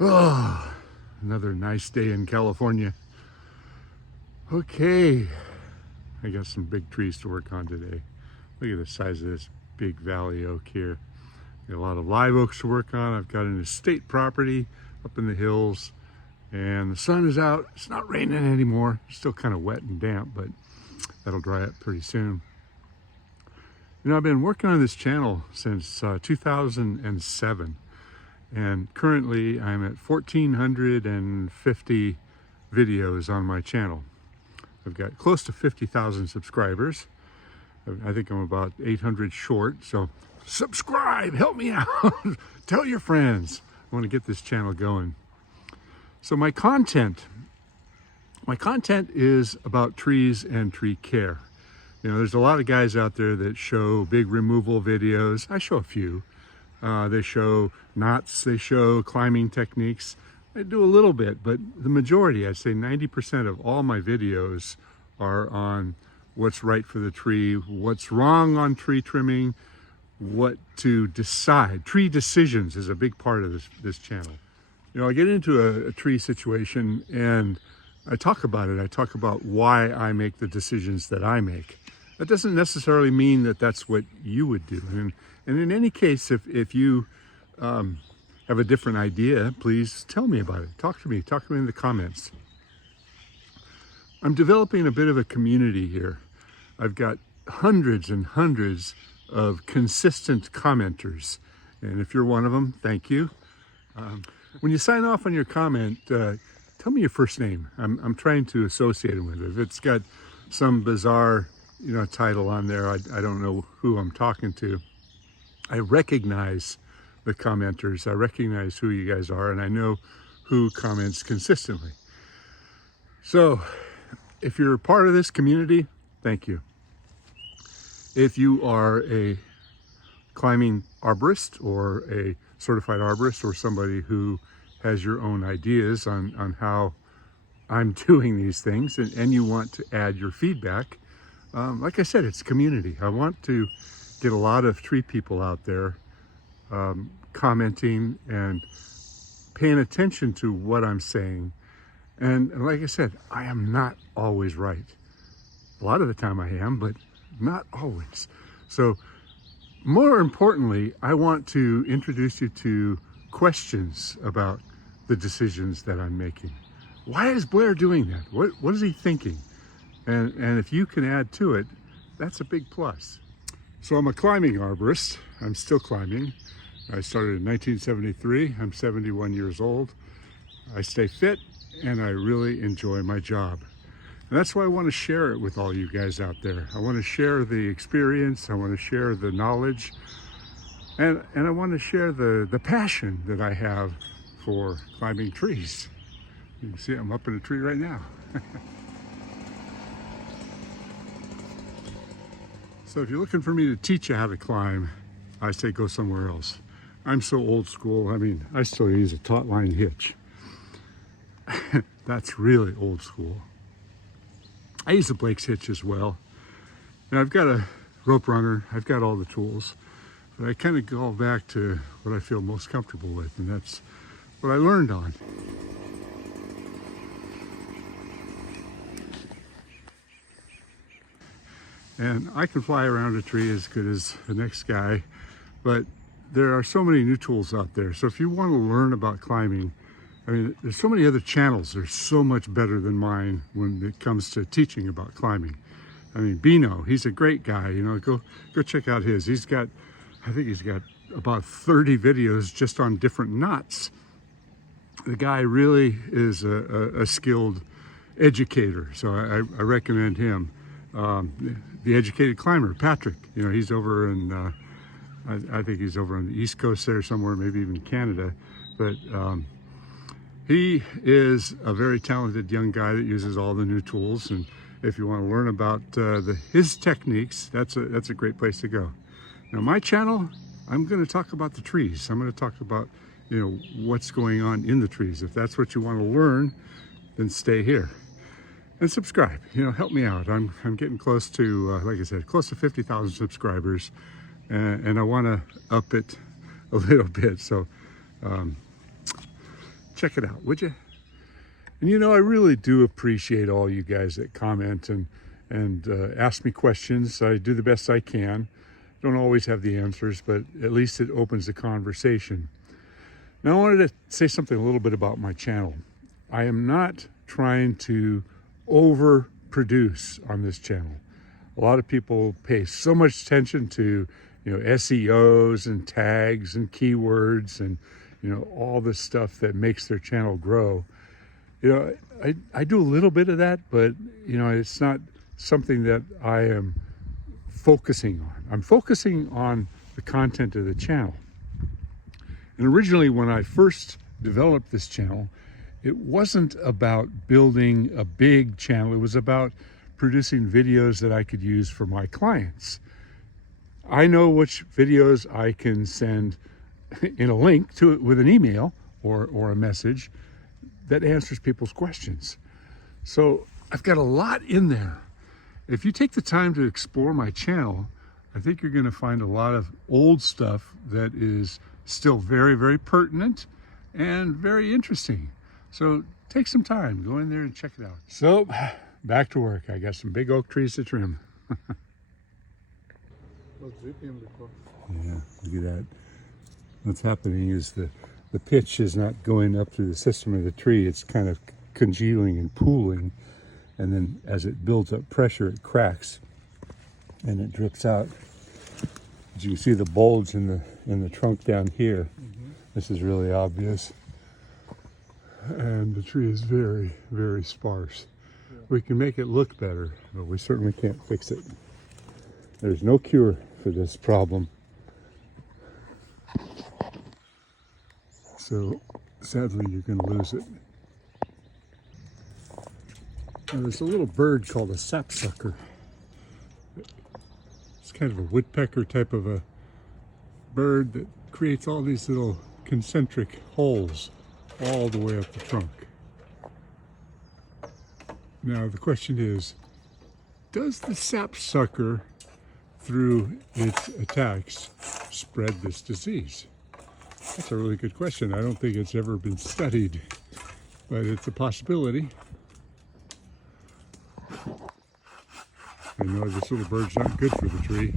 Oh, another nice day in California. Okay, I got some big trees to work on today. Look at the size of this big valley oak here. Got a lot of live oaks to work on. I've got an estate property up in the hills, and the sun is out. It's not raining anymore. It's still kind of wet and damp, but that'll dry up pretty soon. You know, I've been working on this channel since 2007. And currently I'm at 1,450 videos on my channel. I've got close to 50,000 subscribers. I think I'm about 800 short, so subscribe, help me out. Tell your friends. I want to get this channel going. So my content is about trees and tree care. You know, there's a lot of guys out there that show big removal videos. I show a few. They show knots, they show climbing techniques. I do a little bit, but the majority, I'd say 90% of all my videos are on what's right for the tree, what's wrong on tree trimming, what to decide. Tree decisions is a big part of this channel. You know, I get into a tree situation and I talk about it. I talk about why I make the decisions that I make. That doesn't necessarily mean that that's what you would do. And in any case, if you have a different idea, please tell me about it. Talk to me in the comments. I'm developing a bit of a community here. I've got hundreds and hundreds of consistent commenters. And if you're one of them, thank you. When you sign off on your comment, tell me your first name. I'm trying to associate it with it. If it's got some bizarre, you know, title on there, I don't know who I'm talking to. I recognize the commenters. I recognize who you guys are, and I know who comments consistently. So if you're a part of this community, thank you. If you are a climbing arborist or a certified arborist or somebody who has your own ideas on how I'm doing these things and you want to add your feedback, like I said, it's community. I want to get a lot of tree people out there commenting and paying attention to what I'm saying. And like I said, I am not always right. A lot of the time I am, but not always. So more importantly, I want to introduce you to questions about the decisions that I'm making. Why is Blair doing that? What is he thinking? And if you can add to it, that's a big plus. So I'm a climbing arborist. I'm still climbing. I started in 1973. I'm 71 years old. I stay fit and I really enjoy my job. And that's why I want to share it with all you guys out there. I want to share the experience. I want to share the knowledge. And I want to share the passion that I have for climbing trees. You can see I'm up in a tree right now. So if you're looking for me to teach you how to climb, I say go somewhere else. I'm so old school. I mean, I still use a taut line hitch. That's really old school. I use the Blake's hitch as well. Now I've got a rope runner. I've got all the tools, but I kind of go back to what I feel most comfortable with, and that's what I learned on. And I can fly around a tree as good as the next guy, but there are so many new tools out there. So if you want to learn about climbing, I mean, there's so many other channels. They're so much better than mine when it comes to teaching about climbing. I mean, Bino, he's a great guy. You know, go check out his. He's got, I think he's got about 30 videos just on different knots. The guy really is a skilled educator, so I recommend him. The Educated Climber, Patrick, you know, he's over in, I think he's over on the East Coast there somewhere, maybe even Canada, but he is a very talented young guy that uses all the new tools, and if you want to learn about his techniques, that's a great place to go. Now my channel, I'm going to talk about the trees. I'm going to talk about, you know, what's going on in the trees. If that's what you want to learn, then stay here. And subscribe, you know, help me out. I'm getting close to, like I said, close to 50,000 subscribers, and I want to up it a little bit. So check it out, would you? And you know, I really do appreciate all you guys that comment and ask me questions. I do the best I can. Don't always have the answers, but at least it opens the conversation. Now, I wanted to say something a little bit about my channel. I am not trying to overproduce on this channel. A lot of people pay so much attention to, you know, SEOs and tags and keywords and, you know, all the stuff that makes their channel grow. You know, I do a little bit of that, but, you know, it's not something that I am focusing on. I'm focusing on the content of the channel. And originally, when I first developed this channel, it wasn't about building a big channel. It was about producing videos that I could use for my clients. I know which videos I can send in a link to it with an email or a message that answers people's questions. So I've got a lot in there. If you take the time to explore my channel, I think you're going to find a lot of old stuff that is still very, very pertinent and very interesting. So take some time, go in there and check it out. So back to work. I got some big oak trees to trim. Yeah, look at that. What's happening is the pitch is not going up through the system of the tree. It's kind of congealing and pooling. And then as it builds up pressure, it cracks and it drips out. As you can see the bulge in the trunk down here. This is really obvious. And the tree is very, very sparse. We can make it look better, but we certainly can't fix it. There's no cure for this problem. So sadly, you're going to lose it. Now, there's a little bird called a sapsucker. It's kind of a woodpecker type of a bird that creates all these little concentric holes all the way up the trunk. Now the question is, does the sapsucker, through its attacks, spread this disease? That's a really good question. I don't think it's ever been studied, but it's a possibility. I know this little bird's not good for the tree.